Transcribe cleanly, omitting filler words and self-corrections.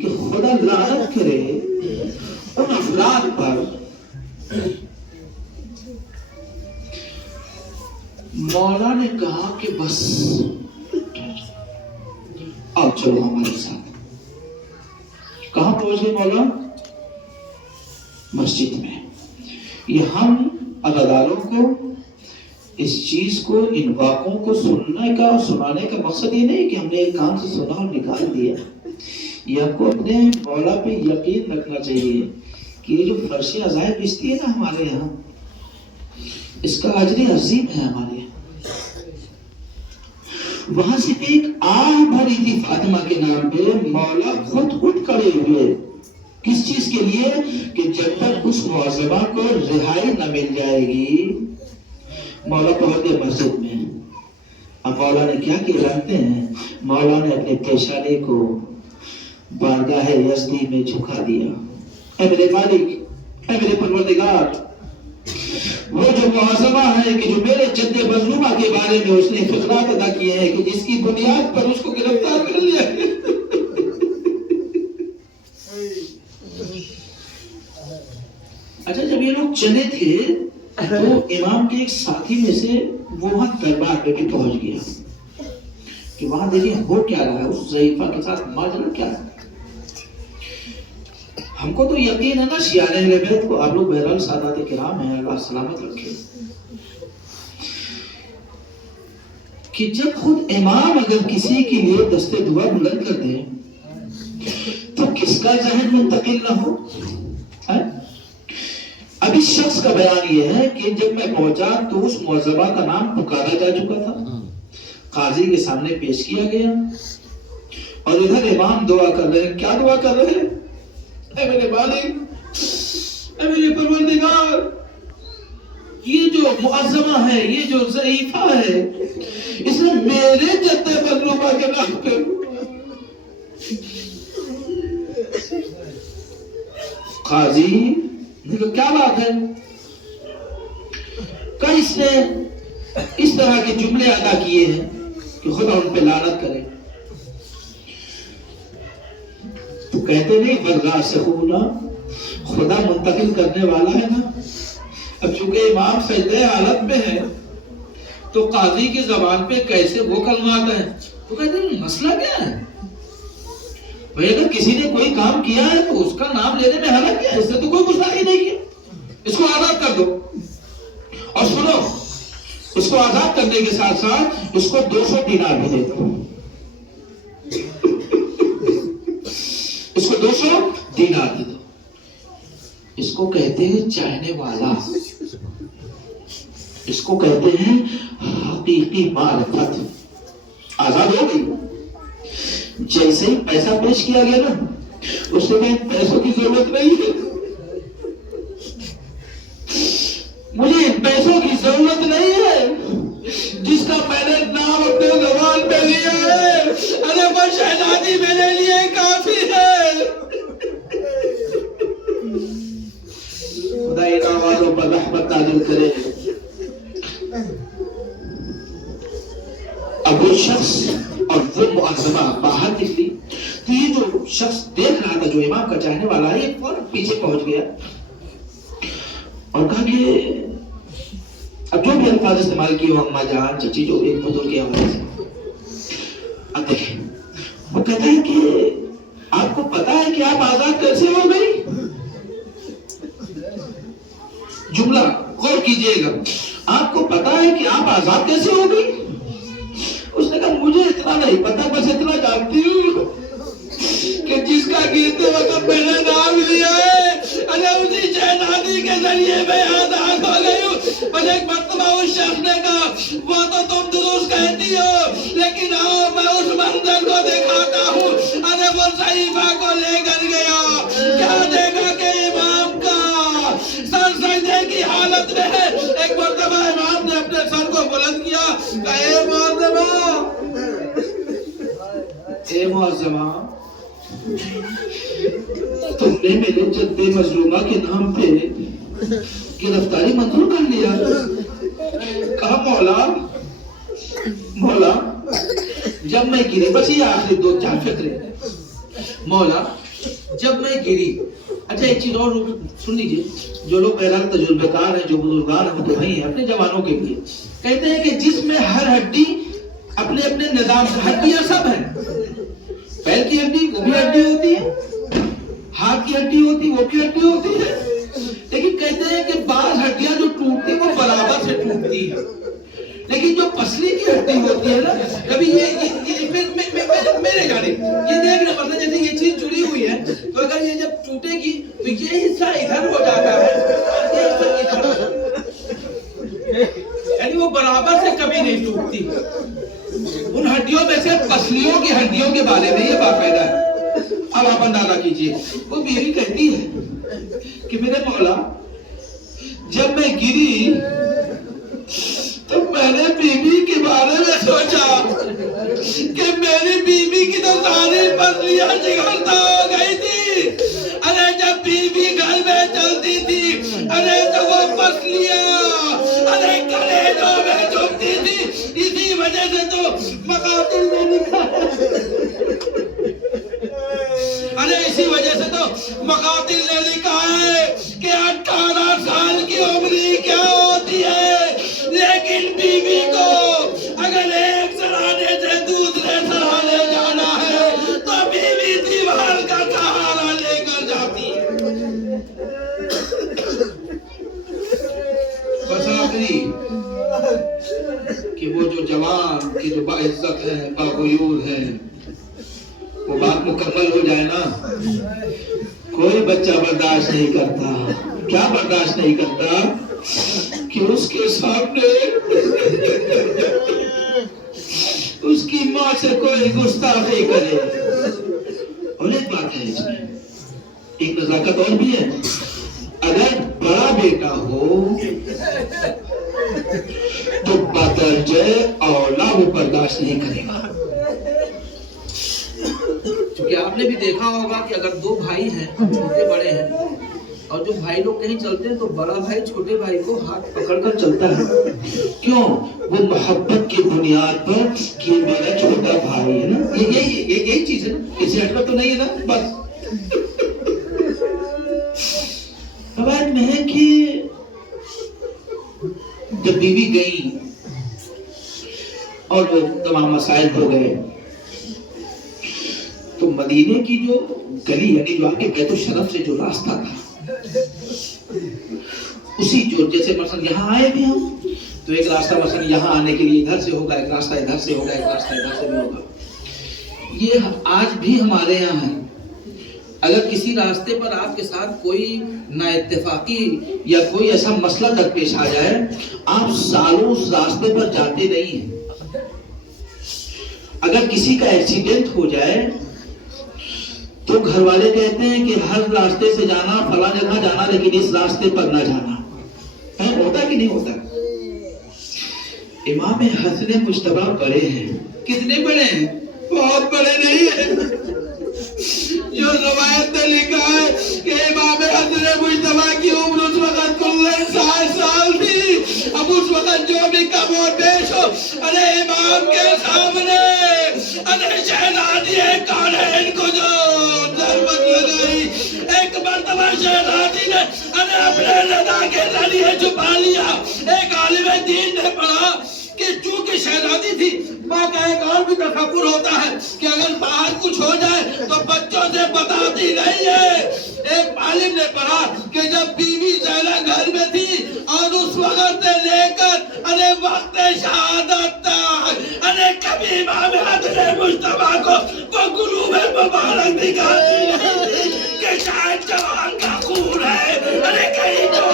کہ خدا لعنت کرے ان افراد پر مولا نے کہا کہ بس اب چلو ہمارے ساتھ. کہاں پہنچ گئے مولا؟ مسجد میں. یہ ہم عزاداروں کو اس چیز کو، ان واقعوں کو سننے کا اور سنانے کا مقصد یہ نہیں کہ ہم نے ایک کان سے سنا اور نکال دیا. یہ ہم کو اپنے مولا پہ یقین رکھنا چاہیے کہ یہ جو فرش عزائے بچتی ہے نا ہمارے یہاں، اس کا اجر عظیم ہے ہمارے یہاں. وہاں سے ایک آہ بھری تھی فاطمہ کے نام پہ. مولا خود اٹھ کھڑے ہوئے. کس چیز کے لیے؟ کہ جب تک اس معذبہ کو رہائی نہ مل جائے گی. مولا پہنچ گئے مسجد میں. اب مولا نے کیا کیا جانتے ہیں؟ مولا نے اپنے پیشانے کو بارگاہ یزدی میں جھکا دیا. اے میرے مالک، اے میرے پروردگار، وہ جو معظمہ ہے کہ جو میرے جد مظلومہ کے بارے میں اس نے فقرات ادا کیے ہیں کہ جس کی بنیاد پر اس کو گرفتار کر لیا. اچھا، جب یہ لوگ چلے تھے تو امام کے ایک ساتھی میں سے وہ وہاں دربار پہ بھی پہنچ گیا کہ وہاں دیکھیں ہو کیا رہا ہے، اس ضعیفہ کے ساتھ ماجرا کیا ہے. ہم کو تو یقین ہے نا شیعہ اہل بیت کو. آپ لوگ بہرحال سادات کرام ہیں، اللہ سلامت رکھے، کہ جب خود امام اگر کسی کے لیے دست دعا بلند کر دیں تو کس کا ذہن منتقل نہ ہو. اب اس شخص کا بیان یہ ہے کہ جب میں پہنچا تو اس معذبہ کا نام پکارا جا چکا تھا، قاضی کے سامنے پیش کیا گیا، اور ادھر امام دعا کر رہے ہیں. کیا دعا کر رہے ہیں؟ اے میرے مالک، اے میرے پروردگار، یہ جو معظمہ ہے، یہ جو ضعیفہ ہے، اس نے میرے جد مظلومہ کے نام پہ. قاضی کیا بات ہے؟ کہ اس نے اس طرح کے جملے ادا کیے ہیں کہ خدا ان پہ لعنت کرے. تو کہتے نہیں برگاہ سے خونا، خدا منتقل کرنے والا ہے نا. اب چونکہ امام سجدہ حالت میں ہے تو قاضی کی زبان پہ کیسے وہ کلمات ہیں. تو کہتے ہیں مسئلہ کیا ہے بھئی؟ اگر کسی نے کوئی کام کیا ہے تو اس کا نام لینے میں حرج کیا ہے؟ اس نے تو کوئی گستاخی نہیں کی. اس کو آزاد کر دو. اور سنو، اس کو آزاد کرنے کے ساتھ ساتھ اس کو 200 دینار بھی دے دو. اس کو 200 دینار دے دو. اس کو کہتے ہیں چاہنے والا، اس کو کہتے ہیں حقیقی معرفت. آزاد ہو گئی. جیسے ہی پیسہ پیش کیا گیا نا، اس سے کہیں پیسوں کی ضرورت نہیں ہے، مجھے پیسوں کی ضرورت نہیں ہے، جس کا میں نے نام اپنے زبان پہ لیا ہے، ارے وہ شہزادی میرے لیے کافی ہے. خدا انعام والوں پر رحمت نازل کرے. اب وہ شخص اور وہ معظمہ باہر نکلی تو یہ جو شخص دیکھ رہا تھا جو امام کا چاہنے والا ہے، یہ فوراً پیچھے پہنچ گیا اور کہا کہ اب جو بھی الفاظ استعمال کیے ہو، اماں جان، چچی، جو ایک بزرگ کے حوالے سے. اب دیکھیں وہ کہتا ہے کہ آپ کو پتا ہے کہ آپ آزاد کیسے ہو گئی؟ جملہ غور کیجئے گا. آپ کو پتا ہے کہ آپ آزاد کیسے ہو گئی؟ اس نے کہا مجھے اتنا نہیں پتا، بس اتنا جانتی ہوں کہ جس کا گرتے وقت میں نے نام لیا ہے، ارے اسی شہزادی کے ذریعے میں آزاد ہو گئی ہوں. بس ایک مرتبہ اس شخص نے کہا وہ تو تم درست کہتی ہو، لیکن آؤ میں اس منظر کو دکھاتا ہوں. ارے وہ ضعیفہ کو لے کر گیا. کیا دیکھا کہ امام کا سر سجدے کی حالت میں ہے. ایک مرتبہ امام نے اپنے سر کو بلند کیا، کہا اے معظمہ، اے معظمہ، تم نے میرے جد مظلومہ کے نام پہ گرفتاری منظور کر لیا. کہا مولا، جب میں گری، بس یہ آخری 2-4 فقرے مولا جب میں گری. اچھا ایک چیز اور سن لیجیے, جو لوگ بہرحال تجربے کار ہیں, جو بزرگان ہیں, وہ تو ہیں اپنے جوانوں کے لیے کہتے ہیں کہ جس میں ہر ہڈی اپنے اپنے نظام سے, ہڈیاں سب ہیں, پیر کی ہڈی وہ بھی ہڈی ہوتی ہے, ہاتھ کی ہڈی ہوتی وہ بھی ہڈی ہوتی ہے, لیکن کہتے ہیں کہ بعض ہڈیاں جو ٹوٹتی وہ برابر سے ٹوٹتی ہے, لیکن جو پسلی کی ہڈی ہوتی ہے نا, کبھی یہ میرے جانب یہ دیکھنا پڑتا ہے, جیسے یہ چیز جڑی ہوئی ہے تو اگر یہ جب ٹوٹے گی تو یہ حصہ ادھر ہو جاتا ہے, یہ حصہ ادھر, یعنی وہ برابر سے کبھی نہیں ٹوٹتی. ان ہڈیوں میں سے پسلیوں کی ہڈیوں کے بارے میں یہ باقاعدہ ہے. اب آپ اندازہ کیجئے, وہ بیوی کہتی ہے کہ میرے مولا جب میں گری تو میں نے بیوی کے بارے میں سوچا کہ میری بیوی کی تو ساری پسلیاں جگرتا ہو گئی تھی. ارے جب بیوی گھر میں چلتی تھی, ارے تو وہ پسلیاں ارے کلیجوں میں جھکتی تھی. اسی وجہ سے تو مقاتل میں لکھا ہے, ارے اسی وجہ سے تو مقاتل نے لکھا ہے کہ 18 سال کی عمری کیا ہوتی ہے, لیکن بیوی کو اگر ایک سرانے سے دوسرے سرانے جانا ہے تو بیوی دیوار کا سہارا لے کر جاتی ہے. بس آخری کہ وہ جو جوان کہ جو باعزت ہے, باغیور ہے, وہ بات مکمل ہو جائے نا, کوئی بچہ برداشت نہیں کرتا. کیا برداشت نہیں کرتا کہ اس کے سامنے اس کی ماں سے کوئی گستاخی کرے. اور ایک بات ہے اس میں, ایک نزاکت اور بھی ہے, اگر بڑا بیٹا ہو تو بدرجہ اولا وہ برداشت نہیں کرے گا. کیونکہ آپ نے بھی دیکھا ہوگا کہ اگر دو بھائی ہیں, چھوٹے بڑے ہیں, اور جو بھائی لوگ کہیں چلتے ہیں تو بڑا بھائی چھوٹے بھائی کو ہاتھ پکڑ کر چلتا ہے. کیوں؟ وہ محبت کی بنیاد پر کہ میرا چھوٹا بھائی ہے نا, یہی چیز ہے نا, اسے ہٹ کر تو نہیں ہے نا. بس روایت میں ہے کہ جب بیوی گئی اور تمام مسائل ہو گئے تو مدینے کی جو گلی, یعنی جو آگے بیت الشرف سے جو راستہ تھا, اسی جو جیسے مثلا یہاں آئے بھی ہم تو ایک راستہ مثلا یہاں آنے کے لیے ادھر سے ہوگا, ایک راستہ ادھر سے ہوگا, ایک راستہ ادھر سے بھی ہوگا. یہ آج بھی ہمارے یہاں ہے. اگر کسی راستے پر آپ کے ساتھ کوئی نااتفاقی یا کوئی ایسا مسئلہ درپیش آ جائے, آپ سالوں اس راستے پر جاتے نہیں ہیں. اگر کسی کا ایکسیڈنٹ ہو جائے تو گھر والے کہتے ہیں کہ ہر راستے سے جانا, فلاں جگہ جانا, لیکن اس راستے پر نہ جانا. ہوتا کہ نہیں ہوتا؟ امام حسن مجتبی بڑے ہیں. کتنے بڑے ہیں؟ بہت بڑے نہیں ہیں. جو روایت نے لکھا ہے کہ امام حسن مجتبی کی عمر اس وقت کل 60 سال تھی. اب اس وقت جو بھی کم اور بیش ہو, ارے امام کے سامنے ارے شہزادی کونین کو جو ضربت لگائی, ایک مرتبہ شہزادی نے ارے اپنے رضا کے ذریعے چھپا لیا. ایک عالم دین نے پڑھا کہ چونکہ شہزادی تھی, ماں کا ایک اور بھی تصور ہوتا ہے کہ اگر باہر کچھ ہو جائے تو بچوں سے بتاتی نہیں ہے. ایک عالم نے پڑھا کہ جب بیوی زینب گھر میں تھی اور اس وقت سے لے کر ارے وقت شہادت تک ارے کبھی امام حسن مجتبی کو وہ قلوب مبارک دکھاتی ہے کہ شاید جوان کا خون ہے, ارے کہیں جو